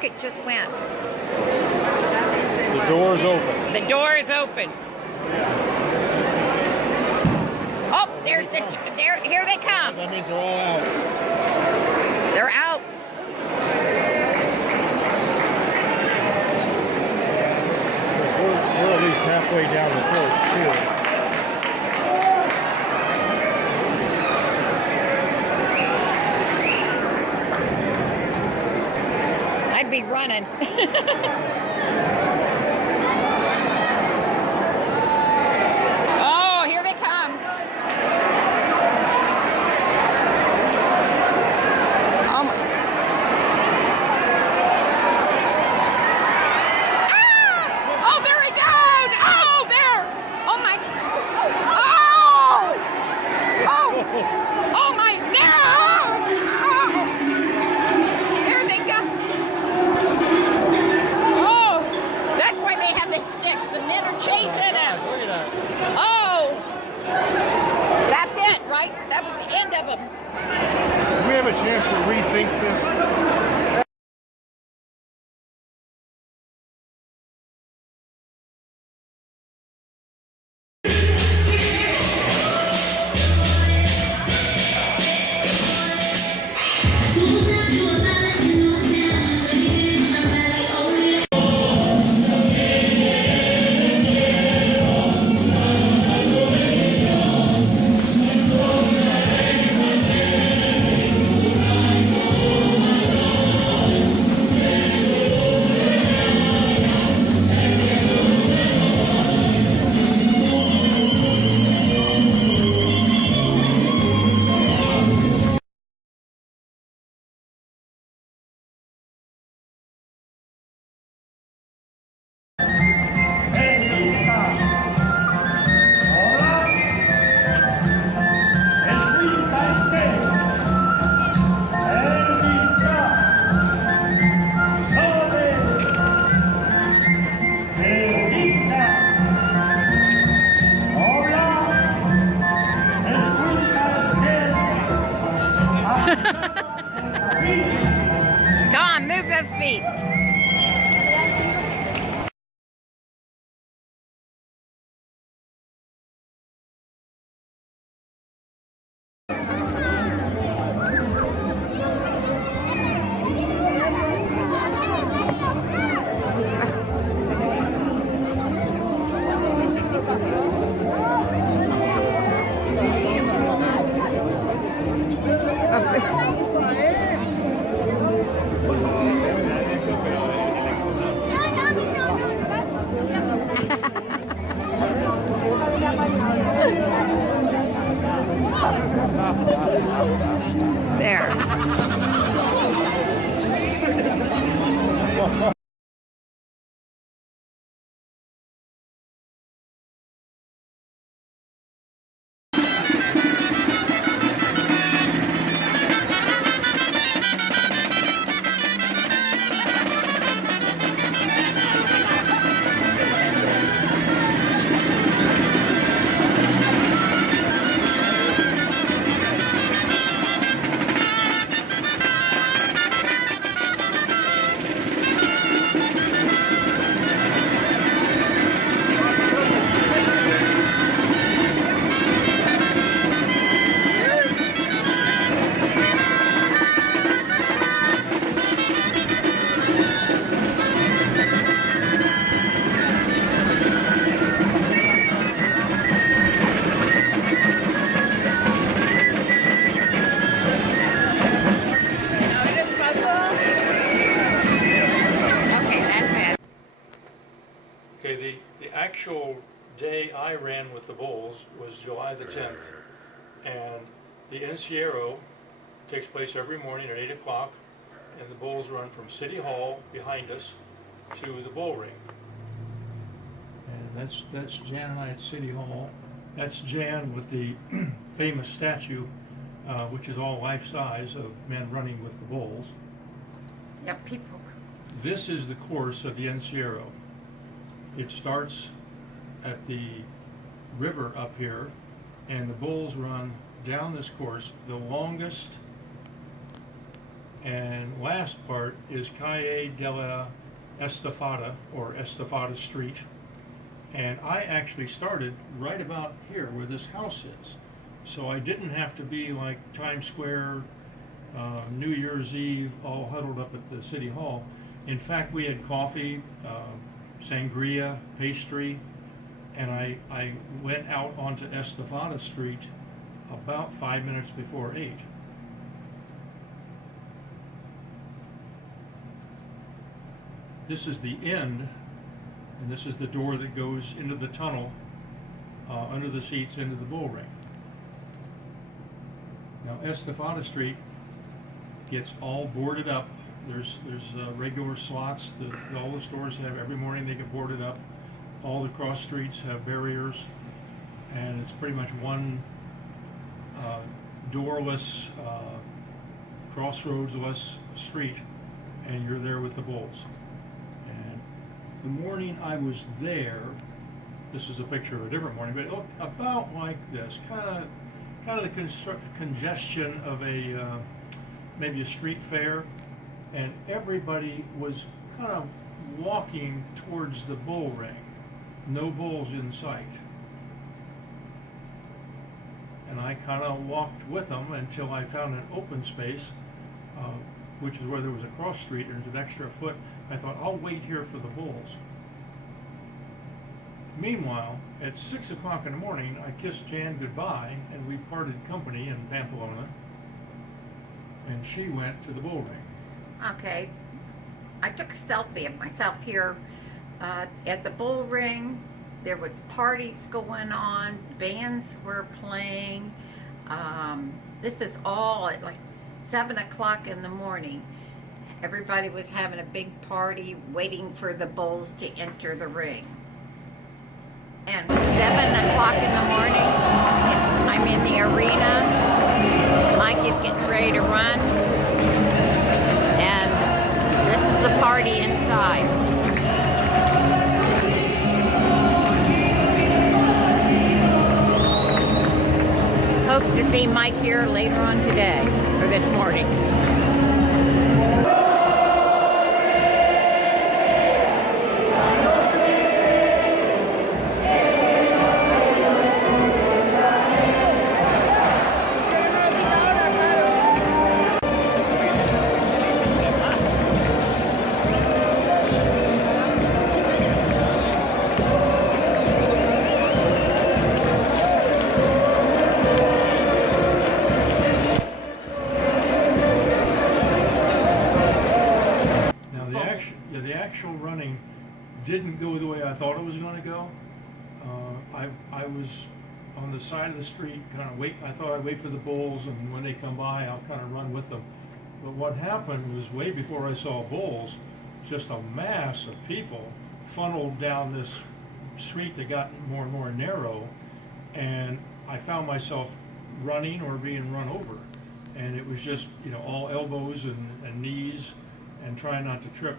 rocket just went. The door's open. The door is open. Oh, there's the, here they come. That means they're all out. They're out. We're at least halfway down the course, too. I'd be running. Oh, here they come. Oh my. Ah! Oh, there he goes. Oh, there. Oh my. Oh. Oh. Oh my. No. Oh. There they go. Oh, that's why they have the sticks. The men are chasing him. Look at that. Oh, that's it, right? That was the end of them. Do we have a chance to rethink this? Come on, move those feet. The actual day I ran with the Bulls was July the 10th, and the Encierro takes place every morning at 8 o'clock, and the Bulls run from City Hall behind us to the Bull Ring. And that's Jan and I at City Hall. That's Jan with the famous statue, which is all life-size, of men running with the Bulls. Yep, people. This is the course of the Encierro. It starts at the river up here, and the Bulls run down this course. The longest and last part is Calle de la Estafada, or Estafada Street. And I actually started right about here where this house is. So I didn't have to be like Times Square, New Year's Eve, all huddled up at the City Hall. In fact, we had coffee, sangria, pastry, and I went out onto Estafada Street about 5 minutes before 8. This is the end, and this is the door that goes into the tunnel, under the seats into the Bull Ring. Now, Estafada Street gets all boarded up. There's regular slots that all the stores have. Every morning they get boarded up. All the cross streets have barriers, and it's pretty much one doorless, crossroadsless street, and you're there with the Bulls. And the morning I was there, this is a picture of a different morning, but it looked about like this, kind of the congestion of a maybe a street fair, and everybody was kind of walking towards the Bull Ring. No bulls in sight. And I kind of walked with them until I found an open space, which is where there was a cross street. There's an extra foot. I thought, I'll wait here for the Bulls. Meanwhile, at 6 o'clock in the morning, I kissed Jan goodbye, and we parted company in Pamplona, and she went to the Bull Ring. Okay. I took a selfie of myself here at the Bull Ring. There was parties going on, bands were playing. This is all at like 7 o'clock in the morning. Everybody was having a big party waiting for the Bulls to enter the ring. And 7 o'clock in the morning, I'm in the arena. Mike is getting ready to run. And this is the party inside. Hope to see Mike here later on today, or this morning. The actual running didn't go the way I thought it was going to go. I was on the side of the street, kind of wait. I thought I'd wait for the Bulls, and when they come by, I'll kind of run with them. But what happened was, way before I saw Bulls, just a mass of people funneled down this street that got more and more narrow, and I found myself running or being run over. And it was just, all elbows and knees, and trying not to trip.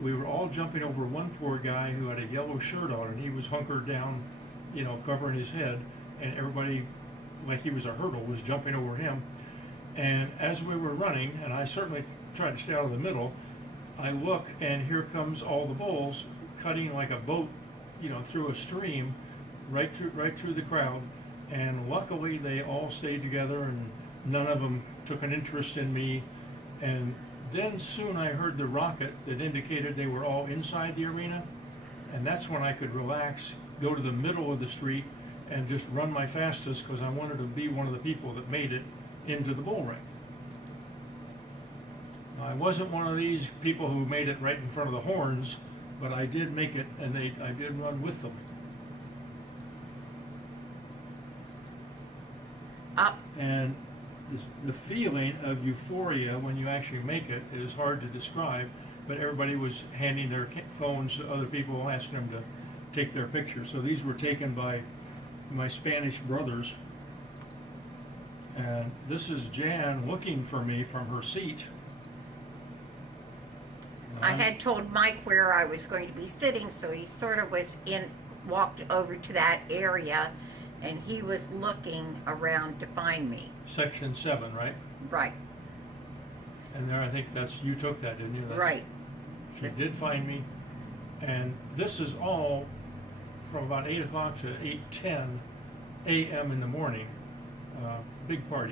We were all jumping over one poor guy who had a yellow shirt on, and he was hunkered down, covering his head, and everybody, like he was a hurdle, was jumping over him. And as we were running, and I certainly tried to stay out of the middle, I look, and here comes all the Bulls cutting like a boat, through a stream, right through the crowd. And luckily they all stayed together, and none of them took an interest in me. And then soon I heard the rocket that indicated they were all inside the arena, and that's when I could relax, go to the middle of the street, and just run my fastest, because I wanted to be one of the people that made it into the Bull Ring. I wasn't one of these people who made it right in front of the horns, but I did make it, and I did run with them. And the feeling of euphoria when you actually make it is hard to describe, but everybody was handing their phones to other people, asking them to take their pictures. So these were taken by my Spanish brothers. And this is Jan looking for me from her seat. I had told Mike where I was going to be sitting, so he sort of walked over to that area, and he was looking around to find me. Section 7, right? Right. And there, I think you took that, didn't you? Right. She did find me. And this is all from about 8 o'clock to 8:10 a.m. in the morning. Big party.